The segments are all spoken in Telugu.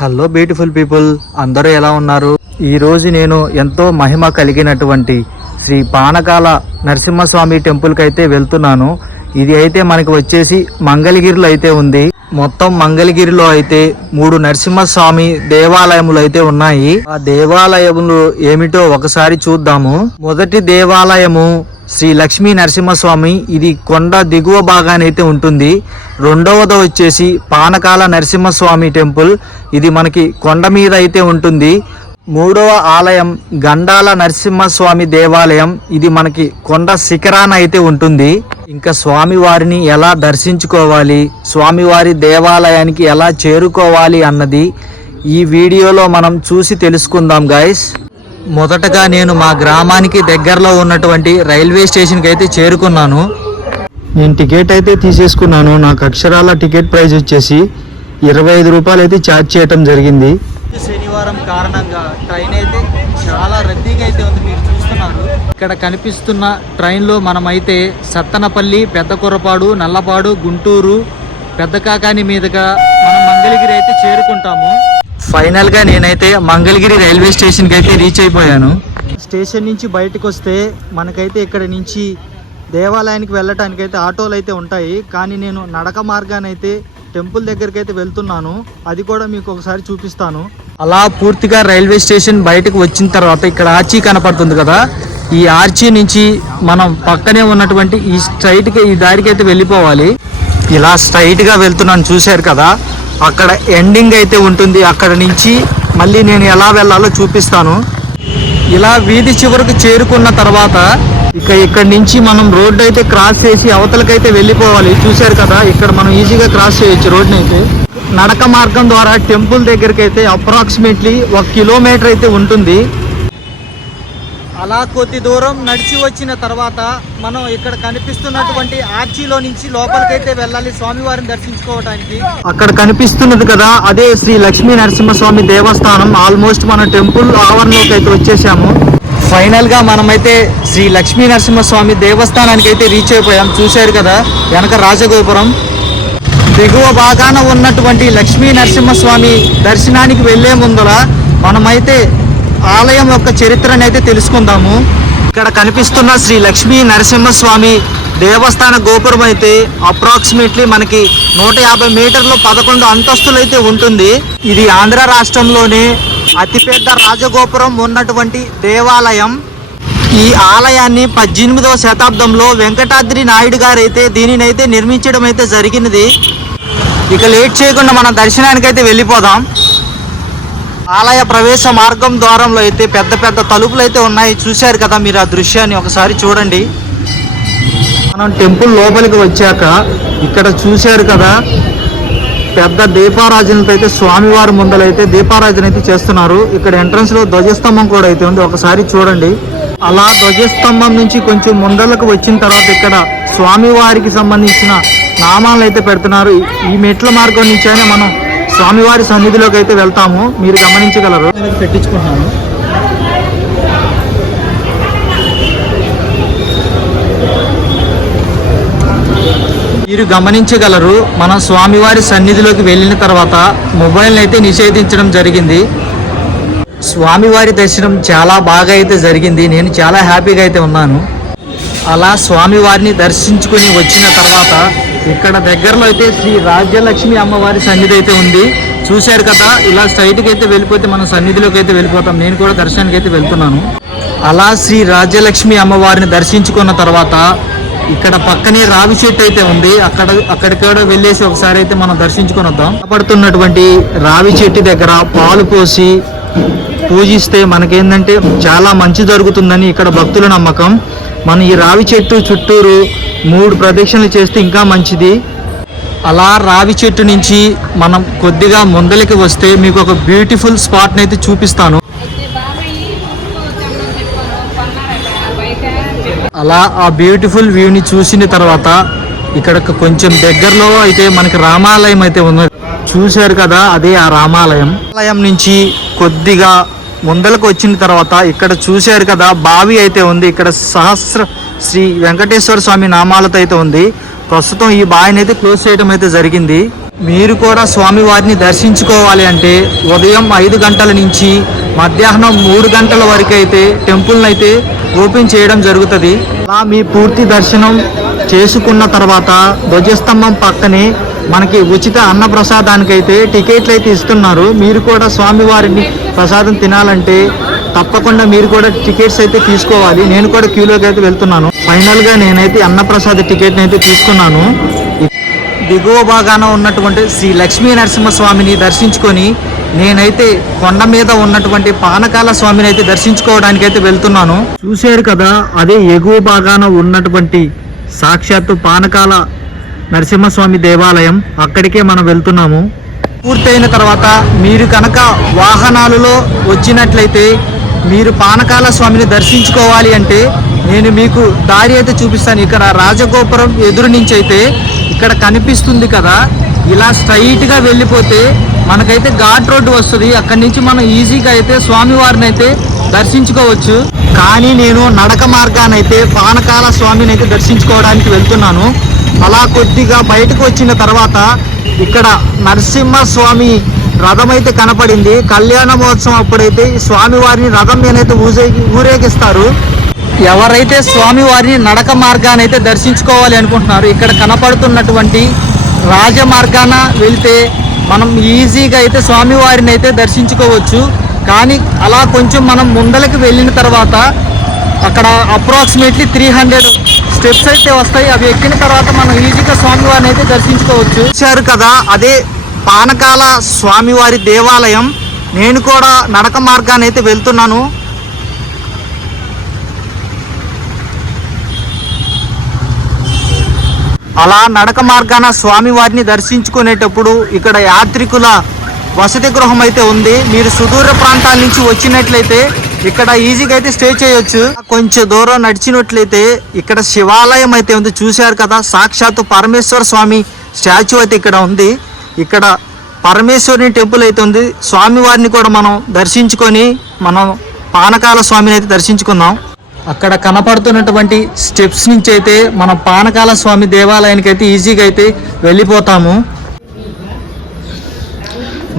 హలో బ్యూటిఫుల్ పీపుల్ అందరూ ఎలా ఉన్నారు? ఈరోజు నేను ఎంతో మహిమ కలిగినటువంటి శ్రీ పానకాల నరసింహస్వామి టెంపుల్కి అయితే వెళ్తున్నాను. ఇది అయితే మనకి వచ్చేసి మంగళగిరిలో అయితే ఉంది. మొత్తం మంగళగిరిలో అయితే మూడు నరసింహస్వామి దేవాలయములు అయితే ఉన్నాయి. ఆ దేవాలయములు ఏమిటో ఒకసారి చూద్దాము. మొదటి దేవాలయము శ్రీ లక్ష్మీ నరసింహస్వామి ఇది కొండ దిగువ భాగానైతే ఉంటుంది. రెండవది వచ్చేసి పానకాల నరసింహస్వామి టెంపుల్ ఇది మనకి కొండ మీద అయితే ఉంటుంది. మూడవ ఆలయం గండాల నరసింహస్వామి దేవాలయం ఇది మనకి కొండ శిఖరాన అయితే ఉంటుంది. ఇంకా స్వామివారిని ఎలా దర్శించుకోవాలి స్వామివారి దేవాలయానికి ఎలా చేరుకోవాలి అన్నది ఈ వీడియోలో మనం చూసి తెలుసుకుందాం గాయస్ మొదటగా నేను మా గ్రామానికి దగ్గరలో ఉన్నటువంటి రైల్వే స్టేషన్కి అయితే చేరుకున్నాను. నేను టికెట్ అయితే తీసేసుకున్నాను. నాకు అక్షరాల టికెట్ ప్రైస్ వచ్చేసి ఇరవై ఐదు రూపాయలు అయితే ఛార్జ్ చేయటం జరిగింది. శనివారం కారణంగా ట్రైన్ అయితే చాలా రద్దీగా అయితే ఉంది మీరు చూస్తున్నారు. ఇక్కడ కనిపిస్తున్న ట్రైన్లో మనమైతే సత్తనపల్లి పెద్ద కుర్రపాడు నల్లపాడు గుంటూరు పెద్ద కాకాని మీదుగా మనం మంగళగిరి అయితే చేరుకుంటాము. ఫైనల్గా నేనైతే మంగళగిరి రైల్వే స్టేషన్కి అయితే రీచ్ అయిపోయాను. స్టేషన్ నుంచి బయటకు వస్తే మనకైతే ఇక్కడ నుంచి దేవాలయానికి వెళ్ళటానికి అయితే ఆటోలు అయితే ఉంటాయి. కానీ నేను నడక మార్గానైతే టెంపుల్ దగ్గరికి అయితే వెళ్తున్నాను. అది కూడా మీకు ఒకసారి చూపిస్తాను. అలా పూర్తిగా రైల్వే స్టేషన్ బయటకు వచ్చిన తర్వాత ఇక్కడ ఆర్చీ కనపడుతుంది కదా. ఈ ఆర్చీ నుంచి మనం పక్కనే ఉన్నటువంటి ఈ స్ట్రైట్కి ఈ దారికి అయితే వెళ్ళిపోవాలి. ఇలా స్ట్రైట్గా వెళ్తున్నాను చూశారు కదా. అక్కడ ఎండింగ్ అయితే ఉంటుంది. అక్కడ నుంచి మళ్ళీ నేను ఎలా వెళ్ళాలో చూపిస్తాను. ఇలా వీధి చివరకు చేరుకున్న తర్వాత ఇక ఇక్కడ నుంచి మనం రోడ్డు అయితే క్రాస్ చేసి అవతలకైతే వెళ్ళిపోవాలి. చూశారు కదా ఇక్కడ మనం ఈజీగా క్రాస్ చేయొచ్చు రోడ్ని అయితే. నడక మార్గం ద్వారా టెంపుల్ దగ్గరికి అయితే అప్రాక్సిమేట్లీ ఒక కిలోమీటర్ అయితే ఉంటుంది. అలా కొద్ది దూరం నడిచి వచ్చిన తర్వాత మనం ఇక్కడ కనిపిస్తున్నటువంటి ఆర్చీలో నుంచి లోపలికైతే వెళ్ళాలి స్వామివారిని దర్శించుకోవడానికి అక్కడ కనిపిస్తున్నది కదా అదే శ్రీ లక్ష్మీ నరసింహస్వామి దేవస్థానం. ఆల్మోస్ట్ మన టెంపుల్ ఆవరణలోకి అయితే వచ్చేసాము. ఫైనల్గా మనమైతే శ్రీ లక్ష్మీ నరసింహస్వామి దేవస్థానానికి అయితే రీచ్ అయిపోయాం. చూశారు కదా వెనక రాజగోపురం. దిగువ భాగాన ఉన్నటువంటి లక్ష్మీ నరసింహస్వామి దర్శనానికి వెళ్ళే ముందర మనమైతే ఆలయం యొక్క చరిత్రను అయితే తెలుసుకుందాము. ఇక్కడ కనిపిస్తున్న శ్రీ లక్ష్మీ నరసింహస్వామి దేవస్థాన గోపురం అయితే అప్రాక్సిమేట్లీ మనకి నూట యాభై మీటర్లు పదకొండు అంతస్తులు అయితే ఉంటుంది. ఇది ఆంధ్ర రాష్ట్రంలోనే అతిపెద్ద రాజగోపురం ఉన్నటువంటి దేవాలయం. ఈ ఆలయాన్ని పద్దెనిమిదవ శతాబ్దంలో వెంకటాద్రి నాయుడు గారైతే దీనినైతే దీనిని అయితే నిర్మించడం అయితే జరిగినది. ఇక లేట్ చేయకుండా మనం దర్శనానికి అయితే వెళ్ళిపోదాం. ఆలయ ప్రవేశ మార్గం ద్వారంలో అయితే పెద్ద పెద్ద తలుపులు అయితే ఉన్నాయి. చూశారు కదా మీరు ఆ దృశ్యాన్ని ఒకసారి చూడండి. మనం టెంపుల్ లోపలికి వచ్చాక ఇక్కడ చూశారు కదా పెద్ద దీపారాజనతో అయితే స్వామివారి ముందలైతే దీపారాజన అయితే చేస్తున్నారు. ఇక్కడ ఎంట్రన్స్లో ధ్వజస్తంభం కూడా అయితే ఉంది. ఒకసారి చూడండి. అలా ధ్వజస్తంభం నుంచి కొంచెం ముందలకు వచ్చిన తర్వాత ఇక్కడ స్వామివారికి సంబంధించిన నామాలను అయితే పెడుతున్నారు. ఈ మెట్ల మార్గం నుంచైనా మనం స్వామివారి సన్నిధిలోకి అయితే వెళ్తాము. మీరు గమనించగలరు. పెట్టించుకుంటున్నాను. మీరు గమనించగలరు మనం స్వామివారి సన్నిధిలోకి వెళ్ళిన తర్వాత మొబైల్ని అయితే నిషేధించడం జరిగింది. స్వామివారి దర్శనం చాలా బాగా అయితే జరిగింది. నేను చాలా హ్యాపీగా అయితే ఉన్నాను. అలా స్వామివారిని దర్శించుకుని వచ్చిన తర్వాత ఇక్కడ దగ్గరలో అయితే శ్రీ రాజ్యలక్ష్మి అమ్మవారి సన్నిధి అయితే ఉంది. చూశారు కదా ఇలా స్ట్రైట్కి అయితే వెళ్ళిపోతే మనం సన్నిధిలోకి అయితే వెళ్ళిపోతాం. నేను కూడా దర్శనానికి అయితే వెళ్తున్నాను. అలా శ్రీ రాజ్యలక్ష్మి అమ్మవారిని దర్శించుకున్న తర్వాత ఇక్కడ పక్కనే రావి చెట్టు అయితే ఉంది. అక్కడ అక్కడికి కూడా వెళ్ళేసి ఒకసారి అయితే మనం దర్శించుకొని వద్దాం. పడుతున్నటువంటి రావి చెట్టు దగ్గర పాలు పోసి పూజిస్తే మనకేంటంటే చాలా మంచి జరుగుతుందని ఇక్కడ భక్తుల నమ్మకం. మనం ఈ రావి చెట్టు చుట్టూరు మూడు ప్రదక్షిణలు చేస్తే ఇంకా మంచిది. అలా రావి చెట్టు నుంచి మనం కొద్దిగా ముందలకి వస్తే మీకు ఒక బ్యూటిఫుల్ స్పాట్ని అయితే చూపిస్తాను. అలా ఆ బ్యూటిఫుల్ వ్యూని చూసిన తర్వాత ఇక్కడ కొంచెం దగ్గరలో అయితే మనకి రామాలయం అయితే ఉన్నది. చూశారు కదా అదే ఆ రామాలయం. ఆలయం నుంచి కొద్దిగా ముందలకు వచ్చిన తర్వాత ఇక్కడ చూశారు కదా బావి అయితే ఉంది. ఇక్కడ సహస్ర శ్రీ వెంకటేశ్వర స్వామి నామాలతో అయితే ఉంది. ప్రస్తుతం ఈ బావిని అయితే క్లోజ్ చేయడం అయితే జరిగింది. మీరు కూడా స్వామివారిని దర్శించుకోవాలి అంటే ఉదయం ఐదు గంటల నుంచి మధ్యాహ్నం మూడు గంటల వరకు అయితే టెంపుల్ని అయితే ఓపెన్ చేయడం జరుగుతుంది. అలా మీ పూర్తి దర్శనం చేసుకున్న తర్వాత ధ్వజస్తంభం పక్కనే మనకి ఉచిత అన్న ప్రసాదానికి అయితే టికెట్లు అయితే ఇస్తున్నారు. మీరు కూడా స్వామివారిని ప్రసాదం తినాలంటే తప్పకుండా మీరు కూడా టికెట్స్ అయితే తీసుకోవాలి. నేను కూడా క్యూలోకి అయితే వెళ్తున్నాను. ఫైనల్గా నేనైతే అన్నప్రసాద టికెట్ని అయితే తీసుకున్నాను. దిగువ భాగాన ఉన్నటువంటి శ్రీ లక్ష్మీ నరసింహస్వామిని దర్శించుకొని నేనైతే కొండ మీద ఉన్నటువంటి పానకాల స్వామిని అయితే దర్శించుకోవడానికి అయితే వెళ్తున్నాను. చూశారు కదా అదే ఎగువ భాగాన ఉన్నటువంటి సాక్షాత్తు పానకాల నరసింహస్వామి దేవాలయం అక్కడికే మనం వెళ్తున్నాము. పూర్తయిన తర్వాత మీరు కనుక వాహనాలలో వచ్చినట్లయితే మీరు పానకాల స్వామిని దర్శించుకోవాలి అంటే నేను మీకు దారి అయితే చూపిస్తాను. ఇక్కడ రాజగోపురం ఎదురు నుంచి అయితే ఇక్కడ కనిపిస్తుంది కదా ఇలా స్ట్రైట్గా వెళ్ళిపోతే మనకైతే ఘాట్ రోడ్డు వస్తుంది. అక్కడి నుంచి మనం ఈజీగా అయితే స్వామివారిని అయితే దర్శించుకోవచ్చు. కానీ నేను నడక మార్గానైతే పానకాల స్వామిని అయితే దర్శించుకోవడానికి వెళ్తున్నాను. అలా కొద్దిగా బయటకు వచ్చిన తర్వాత ఇక్కడ నరసింహ స్వామి రథం అయితే కనపడింది. కళ్యాణ మహోత్సవం అప్పుడైతే స్వామివారిని రథం మీదైతే ఊజే ఊరేగిస్తారు. ఎవరైతే స్వామివారిని నడక మార్గాన్ని అయితే దర్శించుకోవాలి అనుకుంటున్నారు ఇక్కడ కనపడుతున్నటువంటి రాజ మార్గాన వెళ్తే మనం ఈజీగా అయితే స్వామివారిని అయితే దర్శించుకోవచ్చు. కానీ అలా కొంచెం మనం ముందలకి వెళ్ళిన తర్వాత అక్కడ అప్రాక్సిమేట్లీ త్రీ హండ్రెడ్ స్టెప్స్ అయితే వస్తాయి. అవి ఎక్కిన తర్వాత మనం ఈజీగా స్వామివారిని అయితే దర్శించుకోవచ్చు. చూశారు కదా అదే పానకాల స్వామివారి దేవాలయం. నేను కూడా నడక మార్గాన్ని అయితే వెళ్తున్నాను. అలా నడక మార్గాన స్వామివారిని దర్శించుకునేటప్పుడు ఇక్కడ యాత్రికుల వసతి గృహం అయితే ఉంది. మీరు సుదూర ప్రాంతాల నుంచి వచ్చినట్లయితే ఇక్కడ ఈజీగా అయితే స్టే చేయొచ్చు. కొంచెం దూరం నడిచినట్లయితే ఇక్కడ శివాలయం అయితే ఉంది. చూశారు కదా సాక్షాత్తు పరమేశ్వర స్వామి స్టాచ్యూ అయితే ఇక్కడ ఉంది. ఇక్కడ పరమేశ్వరుని టెంపుల్ అయితే ఉంది. స్వామివారిని కూడా మనం దర్శించుకొని మనం పానకాల స్వామిని అయితే దర్శించుకుందాం. అక్కడ కనపడుతున్నటువంటి స్టెప్స్ నుంచి అయితే మనం పానకాల స్వామి దేవాలయానికి అయితే ఈజీగా అయితే వెళ్ళిపోతాము.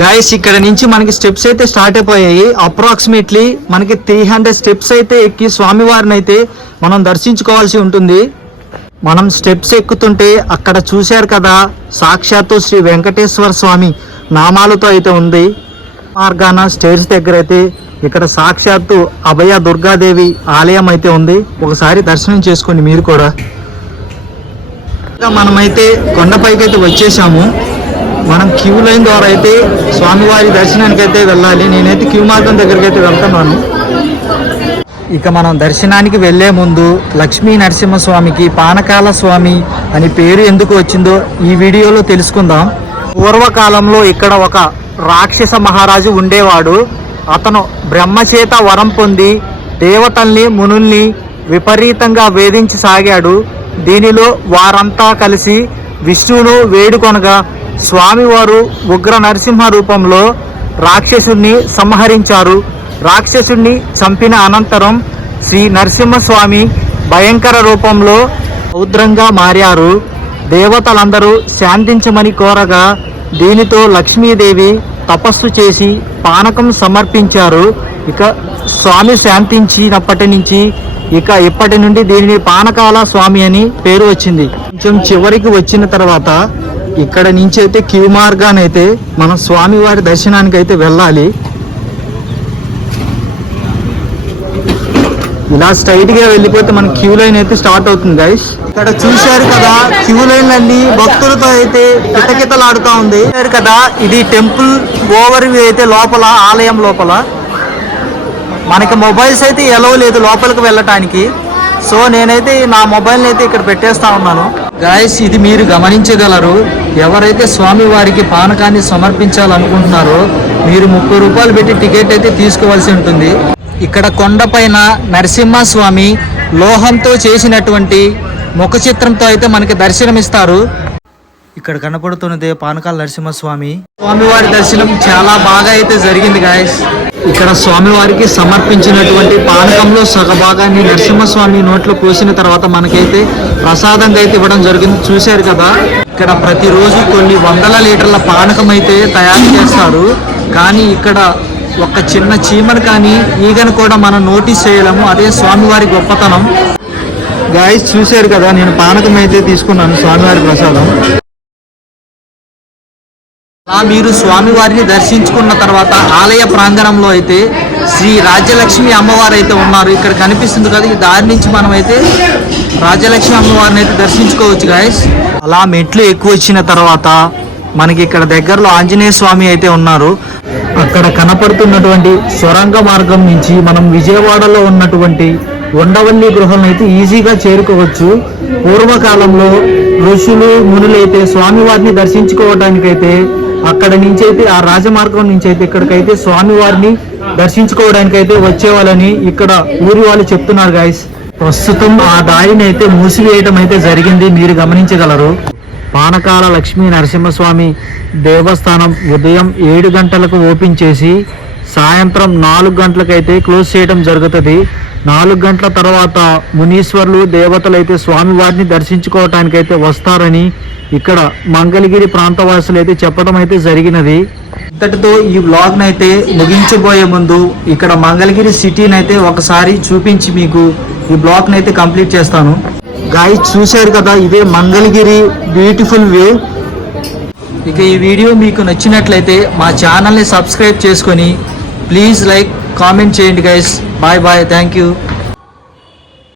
గాయస్ ఇక్కడ నుంచి మనకి స్టెప్స్ అయితే స్టార్ట్ అయిపోయాయి. అప్రాక్సిమేట్లీ మనకి త్రీ హండ్రెడ్ స్టెప్స్ అయితే ఎక్కి స్వామివారిని అయితే మనం దర్శించుకోవాల్సి ఉంటుంది. మనం స్టెప్స్ ఎక్కుతుంటే అక్కడ చూశారు కదా సాక్షాత్తు శ్రీ వెంకటేశ్వర స్వామి నామాలతో అయితే ఉంది. మార్గాన స్టేర్స్ దగ్గర అయితే ఇక్కడ సాక్షాత్తు అభయ దుర్గాదేవి ఆలయం అయితే ఉంది. ఒకసారి దర్శనం చేసుకోండి మీరు కూడా. మనమైతే కొండపైకి అయితే వచ్చేసాము. మనం క్యూ లైన్ ద్వారా అయితే స్వామివారి దర్శనానికి అయితే వెళ్ళాలి. నేనైతే క్యూ మార్గం దగ్గరికి అయితే వెళ్తున్నాను. ఇక మనం దర్శనానికి వెళ్ళే ముందు లక్ష్మీ నరసింహస్వామికి పానకాల స్వామి అని పేరు ఎందుకు వచ్చిందో ఈ వీడియోలో తెలుసుకుందాం. పూర్వకాలంలో ఇక్కడ ఒక రాక్షస మహారాజు ఉండేవాడు. అతను బ్రహ్మచేత వరం పొంది దేవతల్ని మునుల్ని విపరీతంగా వేధించి సాగాడు. దీనిలో వారంతా కలిసి విష్ణువును వేడుకొనగా స్వామివారు ఉగ్ర నరసింహ రూపంలో రాక్షసుణ్ణి సంహరించారు. రాక్షసుణ్ణి చంపిన అనంతరం శ్రీ నరసింహస్వామి భయంకర రూపంలో రౌద్రంగా మారారు. దేవతలందరూ శాంతించమని కోరగా దీనితో లక్ష్మీదేవి తపస్సు చేసి పానకం సమర్పించారు. ఇక స్వామి శాంతించినప్పటి నుంచి ఇక ఇప్పటి నుండి దీనిని పానకాల స్వామి అని పేరు వచ్చింది. కొంచెం చివరికి వచ్చిన తర్వాత ఇక్కడ నుంచి అయితే క్యూ మార్గానైతే మనం స్వామివారి దర్శనానికి అయితే వెళ్ళాలి. ఇలా స్ట్రైట్గా వెళ్ళిపోతే మన క్యూ లైన్ అయితే స్టార్ట్ అవుతుంది గైస్ ఇక్కడ చూశారు కదా క్యూ లైన్ అన్ని భక్తులతో అయితే కిటకిటలాడుతా ఉంది. చూశారు కదా ఇది టెంపుల్ ఓవర్ వ్యూ అయితే లోపల ఆలయం లోపల. మనకి మొబైల్స్ అయితే ఎలవ లేదు లోపలికి వెళ్ళటానికి. సో నేనైతే నా మొబైల్ని అయితే ఇక్కడ పెట్టేస్తా ఉన్నాను. గాయస్ ఇది మీరు గమనించగలరు. ఎవరైతే స్వామి వారికి పానకాన్ని సమర్పించాలనుకుంటున్నారో మీరు ముప్పై రూపాయలు పెట్టి టికెట్ అయితే తీసుకోవాల్సి ఉంటుంది. ఇక్కడ కొండపైన నరసింహస్వామి లోహంతో చేసినటువంటి ముఖ చిత్రంతో అయితే మనకి దర్శనమిస్తారు. ఇక్కడ కనపడుతున్నదే పానకాల నరసింహస్వామి. స్వామివారి దర్శనం చాలా బాగా అయితే జరిగింది గాయస్ ఇక్కడ స్వామివారికి సమర్పించినటువంటి పానకంలో సగభాగాన్ని నరసింహస్వామి నోట్లో పోసిన తర్వాత మనకైతే ప్రసాదంగా అయితే ఇవ్వడం జరిగింది. చూశారు కదా? ఇక్కడ ప్రతిరోజు కొన్ని వందల లీటర్ల పానకం అయితే తయారు చేస్తారు. కానీ ఇక్కడ ఒక చిన్న చీమను కానీ ఈగను కూడా మనం నోటీస్ చేయలేము. అదే స్వామివారి గొప్పతనం. గాయస్ చూశారు కదా? నేను పానకం అయితే తీసుకున్నాను స్వామివారి ప్రసాదం. అలా మీరు స్వామివారిని దర్శించుకున్న తర్వాత ఆలయ ప్రాంగణంలో అయితే శ్రీ రాజ్యలక్ష్మి అమ్మవారు అయితే ఉన్నారు. ఇక్కడ కనిపిస్తుంది కదా ఈ దారి నుంచి మనం అయితే రాజ్యలక్ష్మి అమ్మవారిని అయితే దర్శించుకోవచ్చు గాయస్ అలా మెట్లు ఎక్కువ వచ్చిన తర్వాత మనకి ఇక్కడ దగ్గరలో ఆంజనేయ స్వామి అయితే ఉన్నారు. అక్కడ కనపడుతున్నటువంటి సొరంగ మార్గం నుంచి మనం విజయవాడలో ఉన్నటువంటి ఉండవల్లి గృహాలను అయితే ఈజీగా చేరుకోవచ్చు. పూర్వకాలంలో ఋషులు మునులైతే స్వామివారిని దర్శించుకోవడానికైతే అక్కడ నుంచి అయితే ఆ రాజమార్గం నుంచి అయితే ఇక్కడికైతే స్వామివారిని దర్శించుకోవడానికి అయితే వచ్చేవాళ్ళని ఇక్కడ ఊరి వాళ్ళు చెప్తున్నారు గాయస్ ప్రస్తుతం ఆ దారిని అయితే మూసివేయటం అయితే జరిగింది మీరు గమనించగలరు. పానకాల లక్ష్మీ నరసింహస్వామి దేవస్థానం ఉదయం ఏడు గంటలకు ఓపెన్ చేసి సాయంత్రం నాలుగు గంటలకైతే క్లోజ్ చేయడం జరుగుతుంది. నాలుగు గంటల తర్వాత మునీశ్వర్లు దేవతలు అయితే స్వామివారిని దర్శించుకోవటానికి అయితే వస్తారని ఇక్కడ మంగళగిరి ప్రాంతవాసులు అయితే చెప్పడం అయితే జరిగినది. ఇంతటితో ఈ వ్లాగ్ అయితే ముగించబోయే ముందు ఇక్కడ మంగళగిరి సిటీని అయితే ఒకసారి చూపించి మీకు ఈ బ్లాగ్ అయితే కంప్లీట్ చేస్తాను. గాయ చూశారు కదా ఇదే మంగళగిరి బ్యూటిఫుల్ వ్యూ ఇక ఈ వీడియో మీకు నచ్చినట్లయితే మా ఛానల్ని సబ్స్క్రైబ్ చేసుకొని ప్లీజ్ లైక్ కామెంట్ చేయండి guys bye bye thank you